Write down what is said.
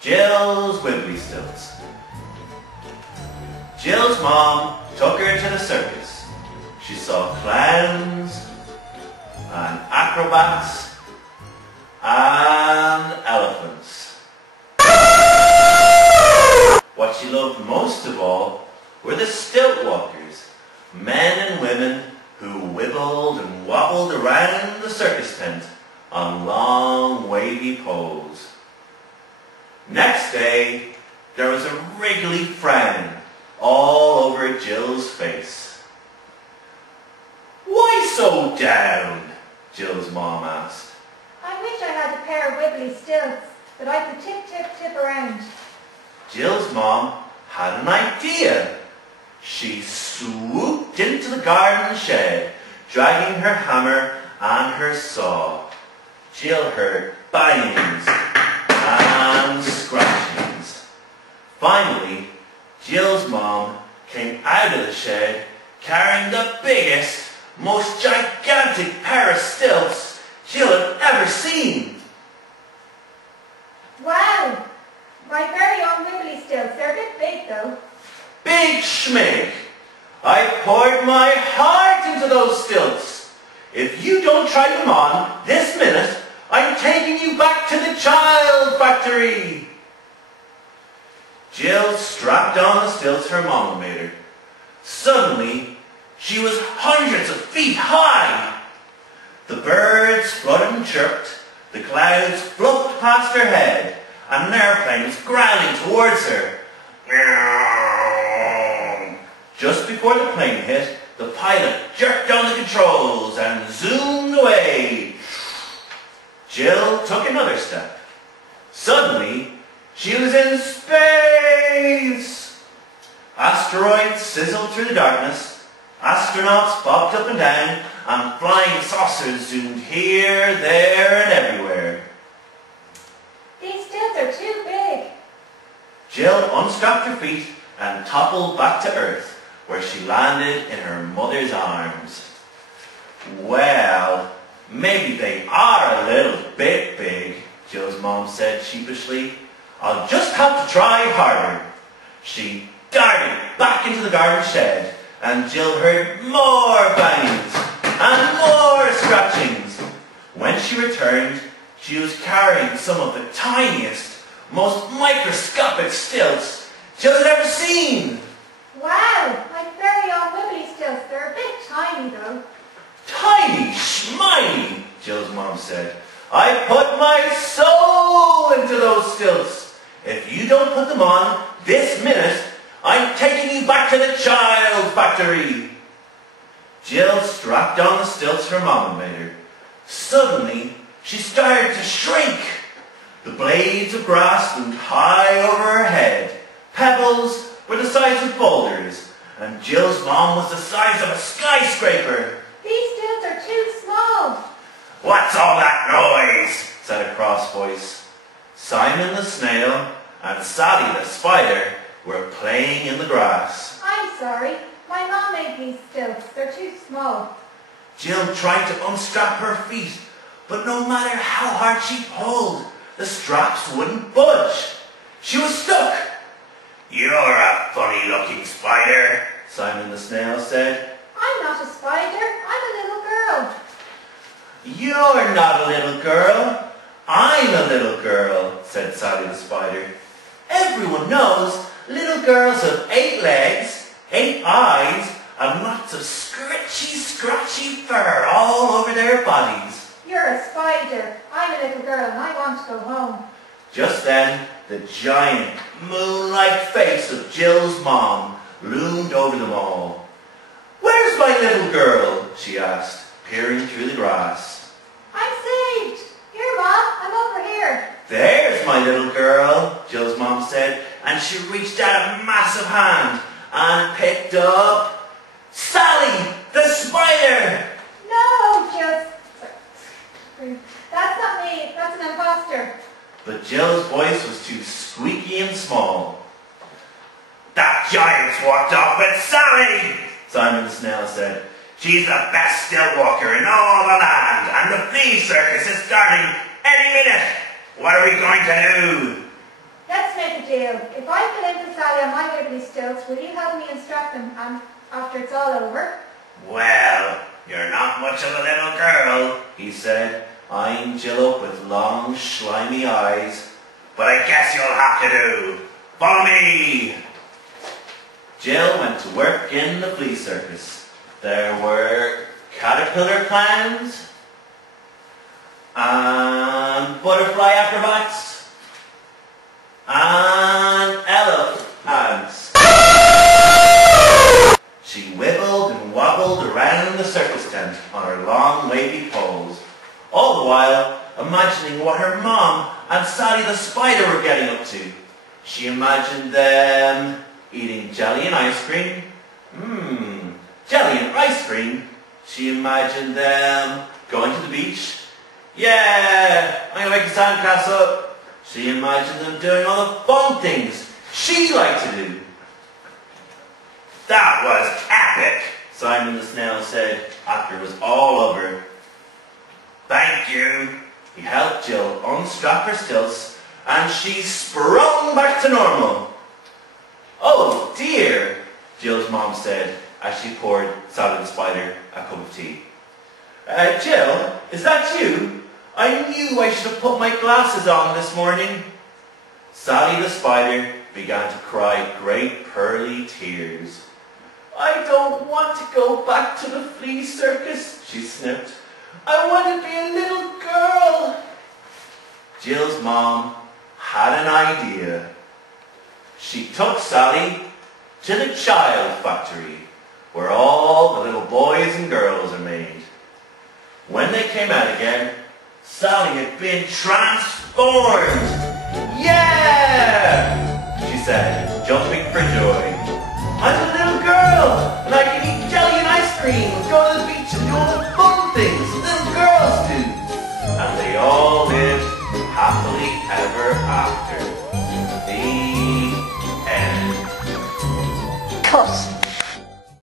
Jill's Wibbly Stilts. Jill's mom took her to the circus. She saw clowns and acrobats and elephants. What she loved most of all were the stilt walkers, men and women who wibbled and wobbled around the circus tent on long wavy poles. Next day, there was a wriggly frown all over Jill's face. "Why so down?" Jill's mom asked. "I wish I had a pair of wibbly stilts that I could tip, tip, tip around." Jill's mom had an idea. She swooped into the garden shed, dragging her hammer and her saw. Jill heard bangings and scratchings. Finally, Jill's mom came out of the shed carrying the biggest, most gigantic pair of stilts Jill had ever seen. "Wow! My very own wibbly stilts. They're a bit big though." "Big schmig! I poured my heart into those stilts. If you don't try them on this minute, I'm taking you back to the child factory." Jill strapped on the stilts her mama made her. Suddenly, she was hundreds of feet high. The birds fluttered and chirped, the clouds fluffed past her head, and an airplane was grounding towards her. Just before the plane hit, the pilot jerked down the controls and zoomed away. Jill took another step. Suddenly, she was in space! Asteroids sizzled through the darkness, astronauts bobbed up and down, and flying saucers zoomed here, there, and everywhere. "These stilts are too big." Jill unstrapped her feet and toppled back to Earth, where she landed in her mother's arms. "Well, maybe they are a little bit big," Jill's mom said sheepishly. "I'll just have to try harder." She darted back into the garden shed, and Jill heard more bangings and more scratchings. When she returned, she was carrying some of the tiniest, most microscopic stilts Jill had ever seen. "Wow! My very own wibbly stilts. They're a bit tiny though." "Tiny schminy," Jill's mom said. "I put my soul into those stilts. If you don't put them on this minute, I'm taking you back to the child factory." Jill strapped on the stilts her mama made her. Suddenly, she started to shrink. The blades of grass loomed high over her head. Pebbles were the size of boulders, and Jill's mom was the size of a skyscraper. "These stilts are too small." "What's all that noise?" said a cross voice. Simon the snail and Sally the spider were playing in the grass. "I'm sorry. My mom made these stilts. They're too small." Jill tried to unstrap her feet, but no matter how hard she pulled, the straps wouldn't budge. She was stuck. "You're a funny-looking spider," Simon the snail said. "I'm not a spider. I'm a little girl." "You're not a little girl. I'm a little girl," said Sally the spider. "Everyone knows little girls have 8 legs, 8 eyes, and lots of scratchy, scratchy fur all over their bodies." "You're a spider. I'm a little girl and I want to go home." Just then, the giant, moon-like face of Jill's mom loomed over them all. "Where's my little girl?" she asked, peering through the grass. "I'm saved. Here, Mom, I'm over here." "There's my little girl," Jill's mom said, and she reached out a massive hand and picked up Sally, the spider. "No, Jill. That's not me. That's an imposter." But Jill's voice was too squeaky and small. "That giant's walked off with Sally," Simon the snail said. "She's the best stilt walker in all the land, and the flea circus is starting any minute. What are we going to do?" "Let's deal. If I fill in for Sally on my Wibbly stilts, will you help me instruct them after it's all over? Well, you're not much of a little girl, he said, eyeing Jill up with long, slimy eyes. But I guess you'll have to do. Follow me! Jill went to work in the flea circus. There were caterpillar clowns, and butterfly acrobats, and elephants. She wibbled and wobbled around the circus tent on her long wavy poles, all the while imagining what her mom and Sally the spider were getting up to. She imagined them eating jelly and ice cream. Jelly and ice cream. She imagined them going to the beach. Yeah, I'm going to make a sandcastle. She imagined them doing all the fun things she liked to do. That was epic, Simon the Snail said after it was all over. Thank you. He helped Jill unstrap her stilts and she sprung back to normal. Oh dear, Jill's mom said as she poured Sally the Spider a cup of tea. Jill, is that you? I knew I should have put my glasses on this morning. Sally the Spider began to cry great pearly tears. I don't want to go back to the flea circus, she sniffed. I want to be a little girl. Jill's mom had an idea. She took Sally to the child factory, where all the little boys and girls are made. When they came out again, Sally had been transformed. Yeah! She said, jumping for joy.